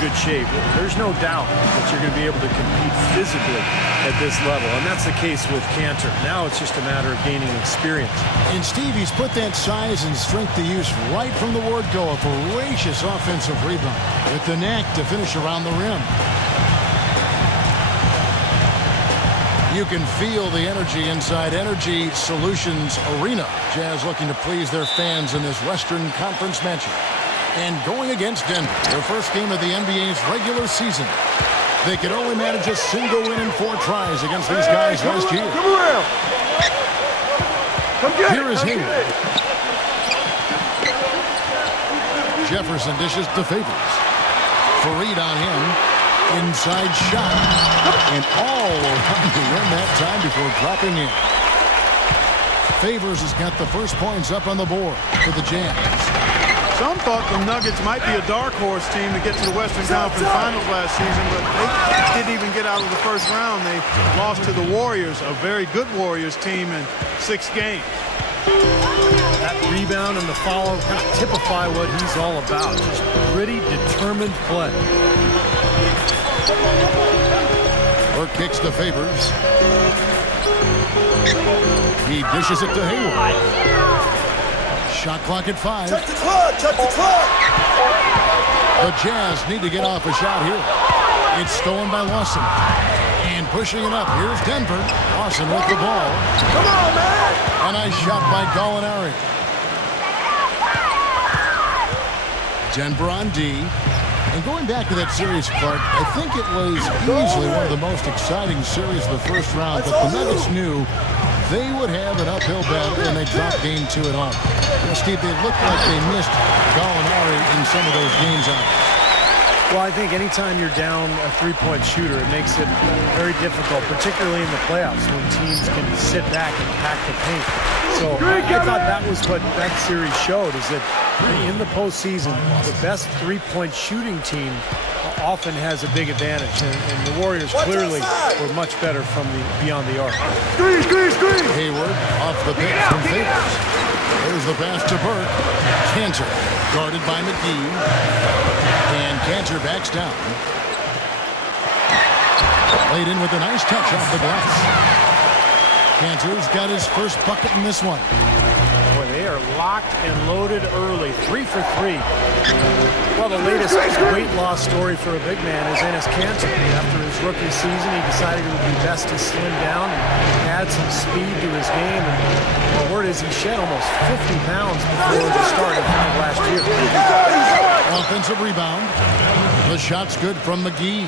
good shape. There's no doubt that you're going to be able to compete physically at this level, and that's the case with Cantor. Now it's just a matter of gaining experience. And Steve, he's put that size and strength to use right from the word go. A voracious offensive rebound with the knack to finish around the rim. You can feel the energy inside Energy Solutions Arena. Jazz looking to please their fans in this Western Conference matchup. And going against Denver, their first game of the NBA's regular season. They could only manage a single win in 4 tries against these guys last year. Come around. Come get Here is Hayward. Jefferson dishes to Favors. Fareed on him. Inside shot. And all around the rim that time before dropping in. Favors has got the first points up on the board for the Jazz. Some thought the Nuggets might be a dark horse team to get to the Western Conference Finals last season, but they didn't even get out of the first round. They lost to the Warriors, a very good Warriors team, in 6 games. That rebound and the follow kind of typify what he's all about. Just gritty, determined play. Burke kicks to Favors. He dishes it to Hayward. Shot clock at 5. Check the clock. Check the clock. The Jazz need to get off a shot here. It's stolen by Lawson. And pushing it up. Here's Denver. Lawson with the ball. Come on, man. A nice shot by Gallinari. Denver on D. And going back to that series, Clark, I think it was easily one of the most exciting series of the first round, but the Nuggets knew they would have an uphill battle, and they dropped game 2 at home. You know, Steve, they looked like they missed Gallinari in some of those games out. Well, I think anytime you're down a three-point shooter, it makes it very difficult, particularly in the playoffs when teams can sit back and pack the paint. So I thought that was what that series showed, is that in the postseason, the best three-point shooting team often has a big advantage, and the Warriors clearly were much better from beyond the arc. Screen. Hayward off the bench from Favors. There's the pass to Burke. Cantor guarded by McGee. And Cantor backs down. Laid in with a nice touch off the glass. Cantor's got his first bucket in this one. Boy, they are locked and loaded early. 3 for 3. Well, the latest weight loss story for a big man is Enes Kanter. After his rookie season, he decided it would be best to slim down and add some speed to his game. And the word is he shed almost 50 pounds before the start of last year. Offensive rebound. The shot's good from McGee.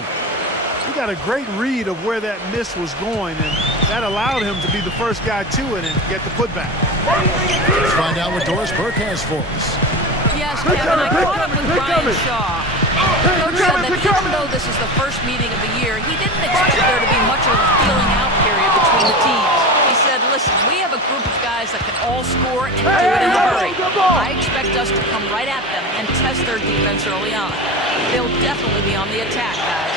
He got a great read of where that miss was going, and that allowed him to be the first guy to it and get the putback. Let's find out what Doris Burke has for us. Yes, Kevin, I caught up with Brian Shaw. Coach said that even though this is the first meeting of the year, he didn't expect there to be much of a feeling out period between the teams. He said, listen, we have a group of guys that can all score and do it in a hurry. I expect us to come right at them and test their defense early on. They'll definitely be on the attack, guys.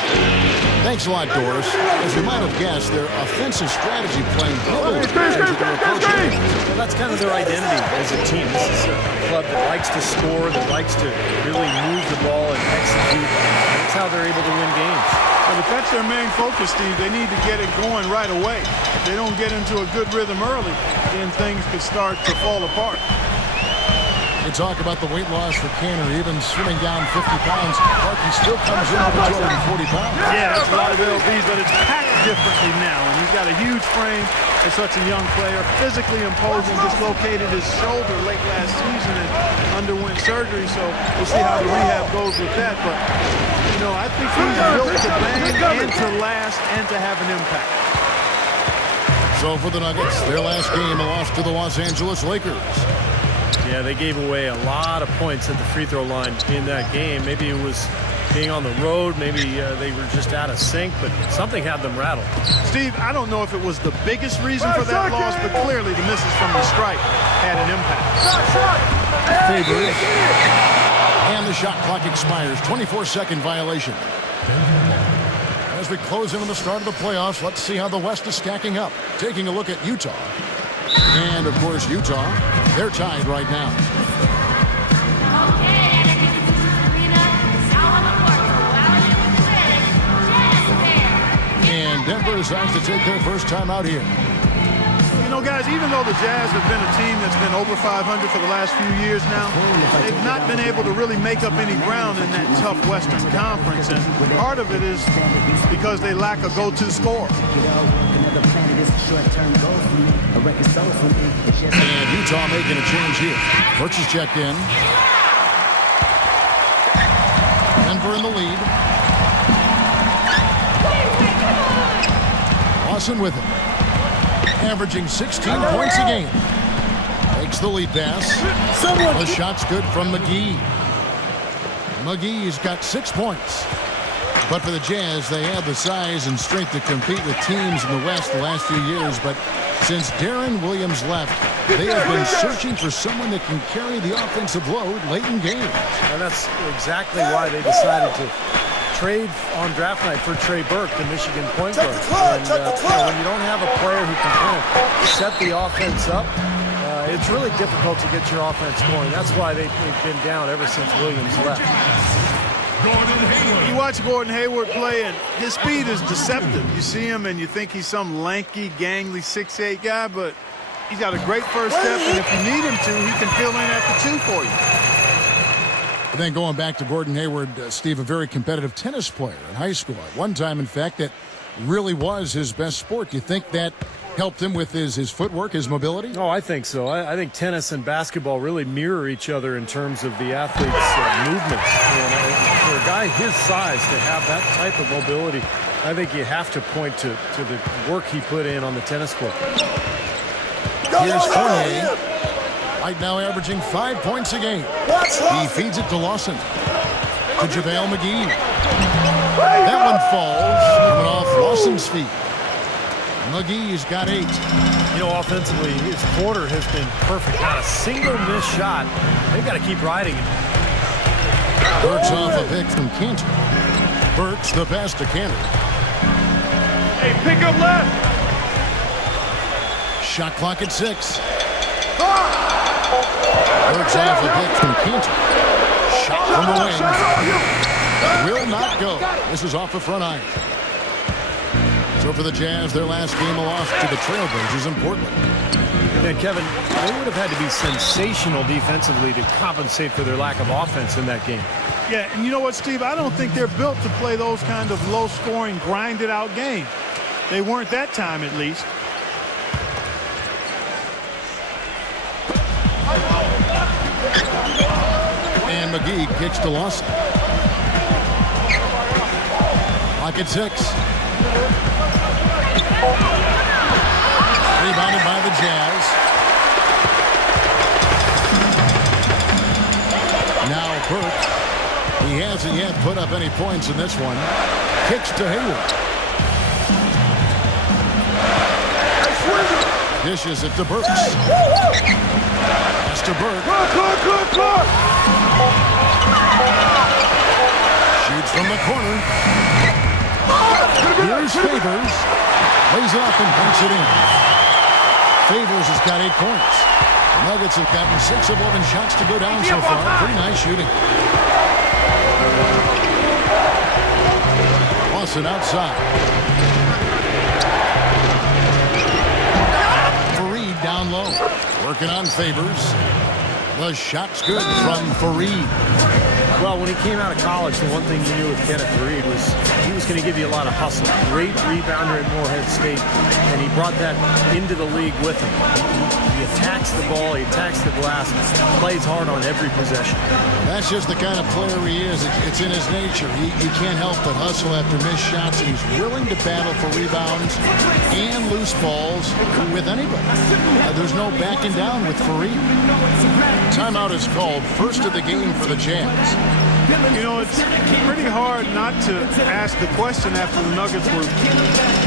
Thanks a lot, Doris. As you might have guessed, their offensive strategy playing heavily into their approach. Well, that's kind of their identity as a team. This is a club that likes to score, that likes to really move the ball and execute. That's how they're able to win games. But if that's their main focus, Steve, they need to get it going right away. If they don't get into a good rhythm early, then things could start to fall apart. You talk about the weight loss for Cantor, even swimming down 50 pounds. Parkey still comes in over 240 pounds. Yeah, that's a lot of LBs, but it's packed differently now. And he's got a huge frame for such a young player. Physically imposing, dislocated his shoulder late last season and underwent surgery. So we'll see how the rehab goes with that. But, you know, I think he's built to bang and to last and to have an impact. So for the Nuggets, their last game, a loss to the Los Angeles Lakers. Yeah, they gave away a lot of points at the free throw line in that game. Maybe it was being on the road. Maybe they were just out of sync, but something had them rattled. Steve, I don't know if it was the biggest reason for that loss, but clearly the misses from the stripe had an impact. Favors. And the shot clock expires. 24-second violation. As we close in on the start of the playoffs, let's see how the West is stacking up. Taking a look at Utah. And, of course, Utah, they're tied right now. Denver decides to take their first time out here. You know, guys, even though the Jazz have been a team that's been over 500 for the last few years now, they've not been able to really make up any ground in that tough Western Conference. And part of it is because they lack a go-to scorer. And Utah making a change here. Burks is checked in. Denver in the lead. Lawson with it. Averaging 16 points a game. Takes the lead pass. The shot's good from McGee. McGee's got 6 points. But for the Jazz, they have the size and strength to compete with teams in the West the last few years. But since Darren Williams left, they have been searching for someone that can carry the offensive load late in games. And that's exactly why they decided to trade on draft night for Trey Burke, the Michigan point guard. And when you don't have a player who can kind of set the offense up, it's really difficult to get your offense going. That's why they've been down ever since Williams left. You watch Gordon Hayward play, and his speed is deceptive. You see him, and you think he's some lanky, gangly 6'8" guy, but he's got a great first step, and if you need him to, he can fill in at the 2 for you. And then going back to Gordon Hayward, Steve, a very competitive tennis player in high school. At one time, in fact, that really was his best sport. Do you think that helped him with his footwork, his mobility? Oh, I think so. I think tennis and basketball really mirror each other in terms of the athlete's movements. And for a guy his size to have that type of mobility, I think you have to point to the work he put in on the tennis court. Here's Fournier. Right now averaging 5 points a game. He feeds it to Lawson. To JaVale McGee. That one falls, coming off Lawson's feet. McGee's got 8. You know, offensively, his quarter has been perfect. Not a single missed shot. They've got to keep riding it. Burks off a pick from Cantor. Burks the pass to Cantor. Hey, pick up left. Shot clock at 6. Burks off a pick from Cantor. Shot from the wing. Will not go. This is off the front iron. So for the Jazz, their last game lost to the Trailblazers in Portland. And Kevin, they would have had to be sensational defensively to compensate for their lack of offense in that game. Yeah, and you know what, Steve? I don't think they're built to play those kind of low-scoring, grinded-out games. They weren't that time, at least. And McGee kicks to Lawson. Clock at 6. Rebounded by the Jazz. Now Burke. He hasn't yet put up any points in this one. Kicks to Hayward. Dishes it to Burks. Pass to Burke. Shoots from the corner. Here's Favors. Lays it up and banks it in. Favors has got 8 points. The Nuggets have gotten 6 of 11 shots to go down so far. Pretty nice shooting. Lawson outside. Fareed down low. Working on Favors. The shot's good from Fareed. Well, when he came out of college, the one thing you knew with Kenneth Fareed was he was going to give you a lot of hustle. Great rebounder at Morehead State, and he brought that into the league with him. He attacks the ball, he attacks the glass, plays hard on every possession. That's just the kind of player he is. It's in his nature. He can't help but hustle after missed shots, and he's willing to battle for rebounds and loose balls with anybody. There's no backing down with Fareed. Timeout is called. First of the game for the Jazz. You know, it's pretty hard not to ask the question after the Nuggets were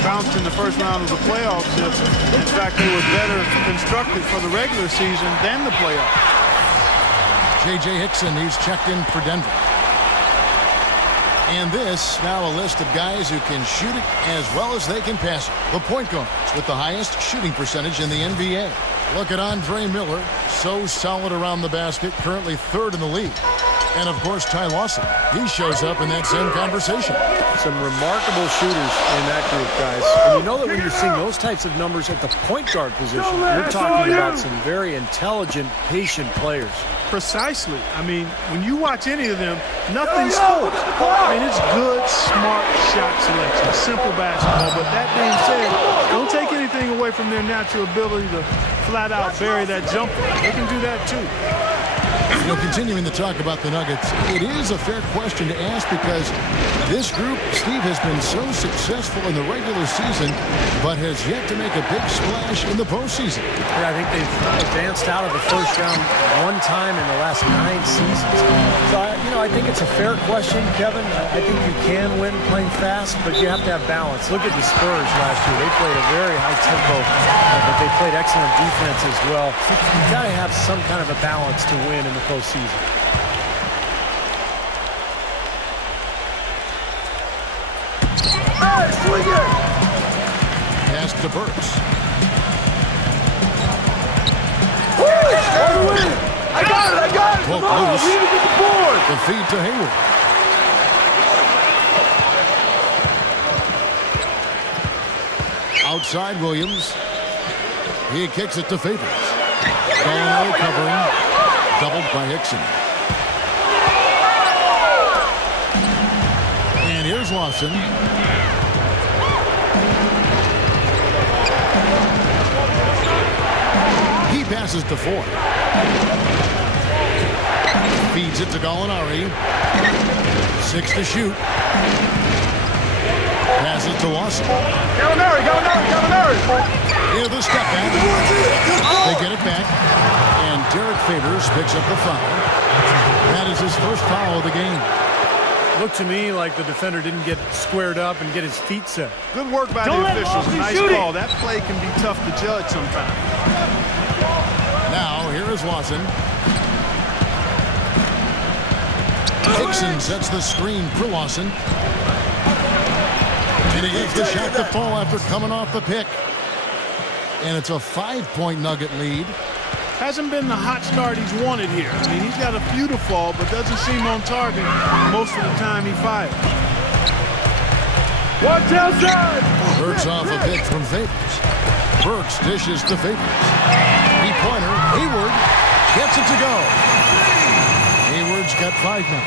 bounced in the first round of the playoffs if, in fact, they were better constructed for the regular season than the playoffs. J.J. Hickson, he's checked in for Denver. And this, now a list of guys who can shoot it as well as they can pass it. The point guards with the highest shooting percentage in the NBA. Look at Andre Miller, so solid around the basket, currently 3rd in the league. And, of course, Ty Lawson. He shows up in that same conversation. Some remarkable shooters in that group, guys. And you know that when you're seeing those types of numbers at the point guard position, you're talking about some very intelligent, patient players. Precisely. I mean, when you watch any of them, nothing scores. I mean, it's good, smart shot selection, simple basketball. But that being said, don't take anything away from their natural ability to flat out bury that jumper. They can do that too. You know, continuing to talk about the Nuggets, it is a fair question to ask because this group, Steve, has been so successful in the regular season, but has yet to make a big splash in the postseason. Yeah, I think they've advanced out of the first round one time in the last 9 seasons. So, I think it's a fair question, Kevin. I think you can win playing fast, but you have to have balance. Look at the Spurs last year. They played a very high tempo, but they played excellent defense as well. You've got to have some kind of a balance to win in the postseason. Hey, swing it! Pass to Burks. I got it! Poke Come on, loose. we need to get the board! The feed to Hayward. Outside Williams. He kicks it to Favors. Gallinari covering. Doubled by Hickson. And here's Lawson. He passes to Ford. Feeds it to Gallinari. 6 to shoot. Passes to Lawson. Gallinari! Into the step back. They get it back. And Derek Favors picks up the foul. That is his first foul of the game. Looked to me like the defender didn't get squared up and get his feet set. Good work by Don't the let officials. Lawson Nice shoot it. call. That play can be tough to judge sometimes. Now, here is Lawson. Hickson sets the screen for Lawson. And he gets the shot to fall after coming off the pick. And it's a 5-point Nugget lead. Hasn't been the hot start he's wanted here. I mean, he's got a few to fall, but doesn't seem on target most of the time he fires. Watch outside! Burks off a pick from Favors. Burks dishes to Favors. Three-pointer. Hayward gets it to go. Hayward's got 5 now.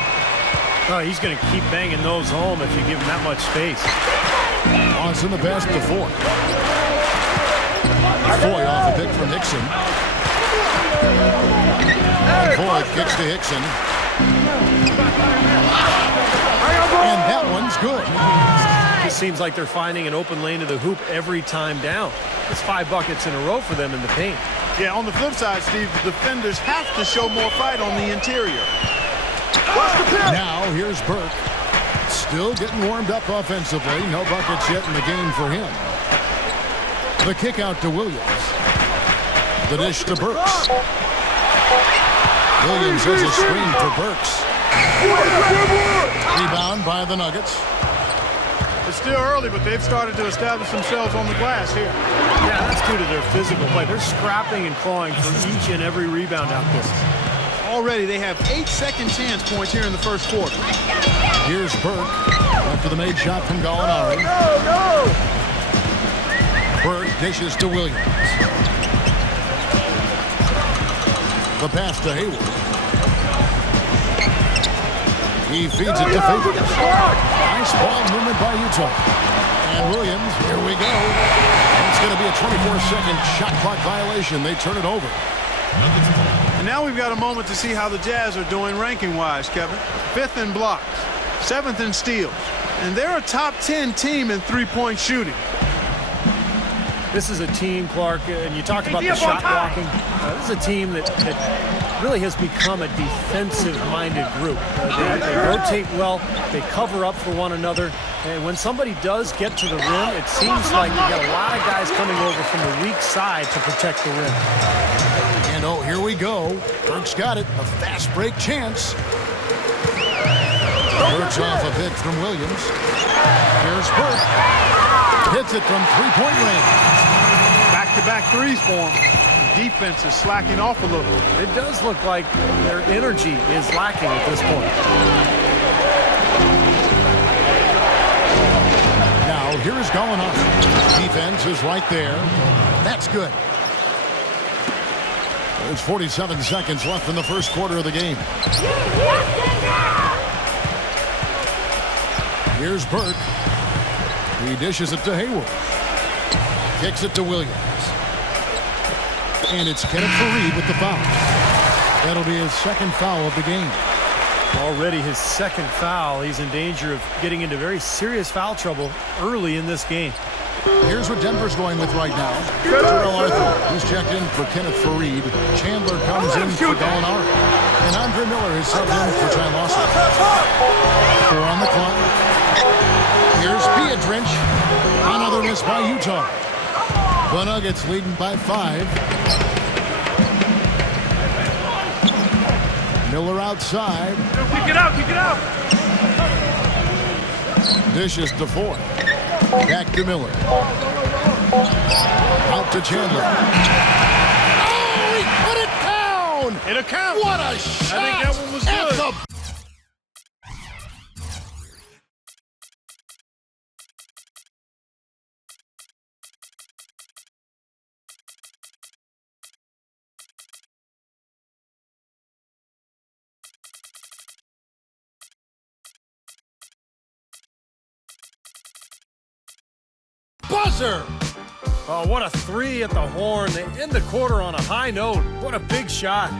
Oh, he's going to keep banging those home if you give him that much space. Lawson the pass to Foy. Foy off a pick from Hickson. Foy kicks to Hickson. And that one's good. It seems like they're finding an open lane to the hoop every time down. It's 5 buckets in a row for them in the paint. Yeah, on the flip side, Steve, the defenders have to show more fight on the interior. Now here's Burke. Still getting warmed up offensively. No buckets yet in the game for him. The kick out to Williams. The dish to Burks. Williams has a screen for Burks. Rebound by the Nuggets. It's still early, but they've started to establish themselves on the glass here. Yeah, that's due to their physical play. They're scrapping and clawing for each and every rebound out there. Already, they have 8 second chance points here in the first quarter. Here's Burke after the made shot from Gallinari. Burke dishes to Williams. The pass to Hayward. He feeds it to Favors. Nice ball movement by Utah. And Williams, here we go. It's going to be a 24-second shot clock violation. They turn it over. And now we've got a moment to see how the Jazz are doing ranking-wise, Kevin. 5th in blocks, 7th in steals, and they're a top 10 team in three-point shooting. This is a team, Clark, and you talked about the shot blocking. This is a team that really has become a defensive-minded group. They rotate well, they cover up for one another, and when somebody does get to the rim, it seems like you've got a lot of guys coming over from the weak side to protect the rim. And oh, here we go. Burke's got it. A fast break chance. Burke's off a pick from Williams. Here's Burke. Hits it from 3-point range. Back-to-back threes for him. defense is slacking off a little. It does look like their energy is lacking at this point. Now, here is going on. Defense is right there. That's good. There's 47 seconds left in the first quarter of the game. Here's Burke. He dishes it to Hayward. Kicks it to Williams. And it's Kenneth Faried with the foul. That'll be his second foul of the game. Already his second foul. He's in danger of getting into very serious foul trouble early in this game. Here's what Denver's going with right now. Terrell Arthur, who's checked in for Kenneth Faried. Chandler comes in for Gallinari. And Andre Miller is subbed in for Ty Lawson. 4 on the clock. Here's Pietrinch. Another miss by Utah. The Nuggets leading by 5. Miller outside. Kick it out, kick it out. Dishes to Ford. Back to Miller. Out to Chandler. Oh, he put it down! It'll count. What a shot! I think that one was At good. the buzzer! Oh, what a three at the horn. They end the quarter on a high note. What a big shot.